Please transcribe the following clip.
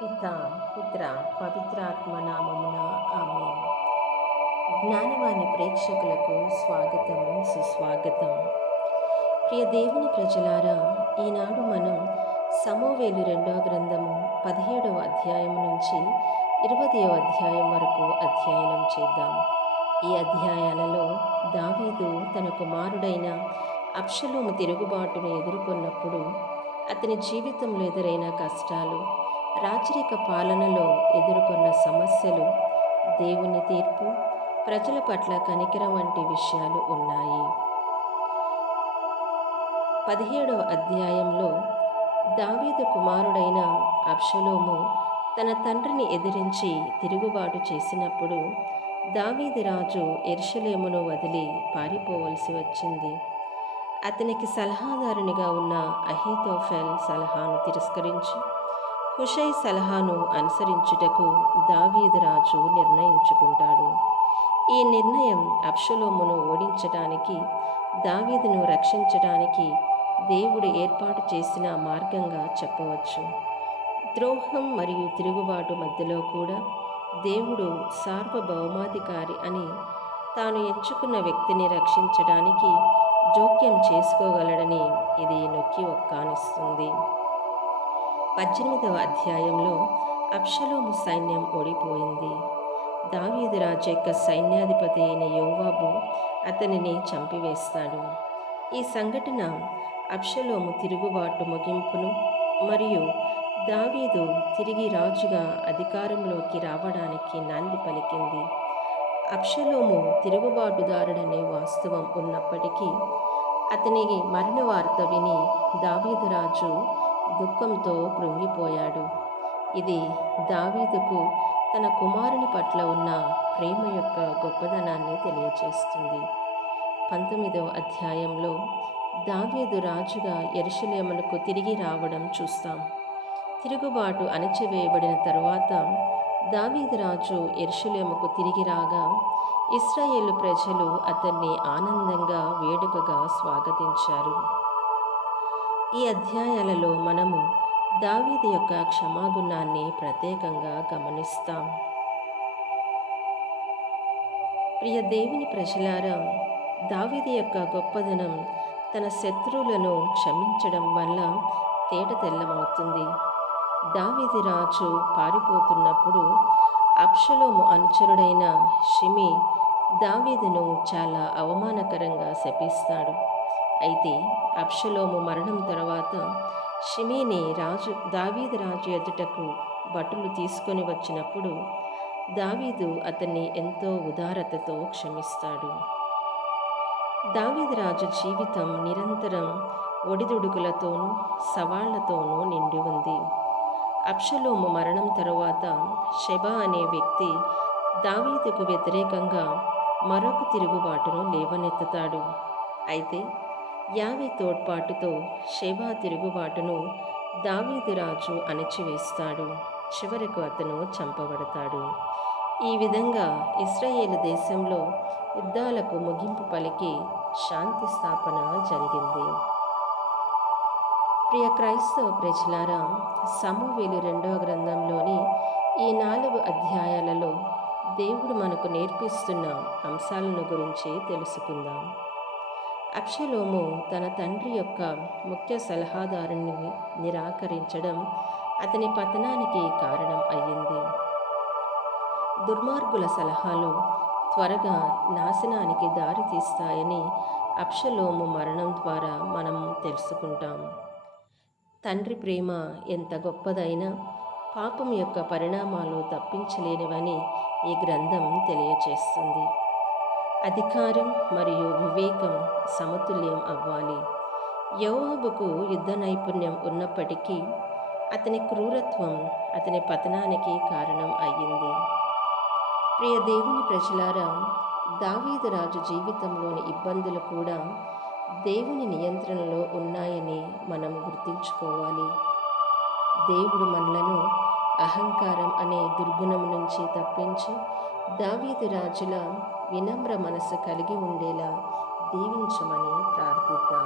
పిత పుత్ర పవిత్రాత్మ నామమున ఆమేన్. జ్ఞానవాణి ప్రేక్షకులకు స్వాగతం, సుస్వాగతం. ప్రియ దేవుని ప్రజలారా, ఈనాడు మనం సమూయేలు 2వ గ్రంథము 17వ అధ్యాయం నుంచి 20వ అధ్యాయం వరకు అధ్యయనం చేద్దాం. ఈ అధ్యాయాలలో దావీదు తన కుమారుడైన అబ్షలోము తిరుగుబాటును ఎదుర్కొన్నప్పుడు అతని జీవితంలో ఎదురైన కష్టాలు, రాచరిక పాలనలో ఎదుర్కొన్న సమస్యలు, దేవుని తీర్పు, ప్రజల పట్ల కనికరం వంటి విషయాలు ఉన్నాయి. 17వ అధ్యాయంలో దావీదు కుమారుడైన అబ్షలోము తన తండ్రిని ఎదిరించి తిరుగుబాటు చేసినప్పుడు దావీదు రాజు యెరూషలేమును వదిలి పారిపోవలసి వచ్చింది. అతనికి సలహాదారునిగా ఉన్న అహీతోఫెల్ సలహాను తిరస్కరించి హుషై సలహాను అనుసరించుటకు దావీదు రాజు నిర్ణయించుకుంటాడు. ఈ నిర్ణయం అబ్షలోమును ఓడించడానికి, దావీదును రక్షించడానికి దేవుడు ఏర్పాటు చేసిన మార్గంగా చెప్పవచ్చు. ద్రోహం మరియు తిరుగుబాటు మధ్యలో కూడా దేవుడు సార్వభౌమాధికారి అని, తాను ఎంచుకున్న వ్యక్తిని రక్షించడానికి జోక్యం చేసుకోగలడని ఇది నొక్కి ఒక్కానిస్తుంది. 18వ అధ్యాయంలో అబ్షలోము సైన్యం ఓడిపోయింది. దావీదు రాజు యొక్క సైన్యాధిపతి అయిన యోవాబు అతనిని చంపివేస్తాడు. ఈ సంఘటన అబ్షలోము తిరుగుబాటు ముగింపును మరియు దావీదు తిరిగి రాజుగా అధికారంలోకి రావడానికి నాంది పలికింది. అబ్షలోము తిరుగుబాటుదారుడనే వాస్తవం ఉన్నప్పటికీ అతని మరణ వార్త విని దావీదు రాజు దుఃఖంతో కృంగిపోయాడు. ఇది దావీదుకు తన కుమారుని పట్ల ఉన్న ప్రేమ యొక్క గొప్పదనాన్ని తెలియజేస్తుంది. 19వ అధ్యాయంలో దావీదు రాజుగా యెరూషలేమునకు తిరిగి రావడం చూస్తాం. తిరుగుబాటు అణచివేయబడిన తరువాత దావీదు రాజు యెరూషలేముకు తిరిగి రాగా ఇశ్రాయేలు ప్రజలు అతన్ని ఆనందంగా, వేడుకగా స్వాగతించారు. ఈ అధ్యాయాలలో మనము దావీదు యొక్క క్షమాగుణాన్ని ప్రత్యేకంగా గమనిస్తాం. ప్రియ దేవుని ప్రజలారా, దావీదు యొక్క గొప్పదనం తన శత్రువులను క్షమించడం వల్ల తేటతెల్లమవుతుంది. దావీదు రాజు పారిపోతున్నప్పుడు అబ్షలోము అనుచరుడైన షిమీ దావీదును చాలా అవమానకరంగా శపిస్తాడు. అయితే అబ్షలోము మరణం తర్వాత షిమీని దావీదు రాజు ఎదుటకు భటులు తీసుకొని వచ్చినప్పుడు దావీదు అతన్ని ఎంతో ఉదారతతో క్షమిస్తాడు. దావీదు రాజు జీవితం నిరంతరం ఒడిదుడుకులతోనూ సవాళ్లతోనూ నిండి ఉంది. అబ్షలోము మరణం తరువాత షెబా అనే వ్యక్తి దావీదుకు వ్యతిరేకంగా మరొక తిరుగుబాటును లేవనెత్తుతాడు. అయితే యావే తోడ్పాటుతో షెబా తిరుగుబాటును దావీదు రాజు అణచివేస్తాడు. చివరకు అతను చంపబడతాడు. ఈ విధంగా ఇశ్రాయేలు దేశంలో యుద్ధాలకు ముగింపు పలికి శాంతి స్థాపన జరిగింది. ప్రియ క్రైస్తవ ప్రజలారా, సమూయేలు 2వ గ్రంథంలోని ఈ 4 అధ్యాయాలలో దేవుడు మనకు నేర్పిస్తున్న అంశాలను గురించి తెలుసుకుందాం. అబ్షలోము తన తండ్రి యొక్క ముఖ్య సలహాదారుని నిరాకరించడం అతని పతనానికి కారణం అయ్యింది. దుర్మార్గుల సలహాలు త్వరగా నాశనానికి దారి తీస్తాయని అబ్షలోము మరణం ద్వారా మనం తెలుసుకుంటాం. తండ్రి ప్రేమ ఎంత గొప్పదైనా పాపం యొక్క పరిణామాలు తప్పించలేనివని ఈ గ్రంథం తెలియచేస్తుంది. అధికారం మరియు వివేకం సమతుల్యం అవ్వాలి. యోవాబుకు యుద్ధ నైపుణ్యం ఉన్నప్పటికీ అతని క్రూరత్వం అతని పతనానికి కారణం అయ్యింది. ప్రియ దేవుని ప్రజలారా, దావీదు రాజు జీవితంలోని ఇబ్బందులు కూడా దేవుని నియంత్రణలో ఉన్నాయని మనం గుర్తుంచుకోవాలి. దేవుడు మనలను అహంకారం అనే దుర్గుణం నుంచి తప్పించి దావీదు రాజుల వినమ్ర మనసు కలిగి ఉండేలా దీవించమని ప్రార్థిద్దాం.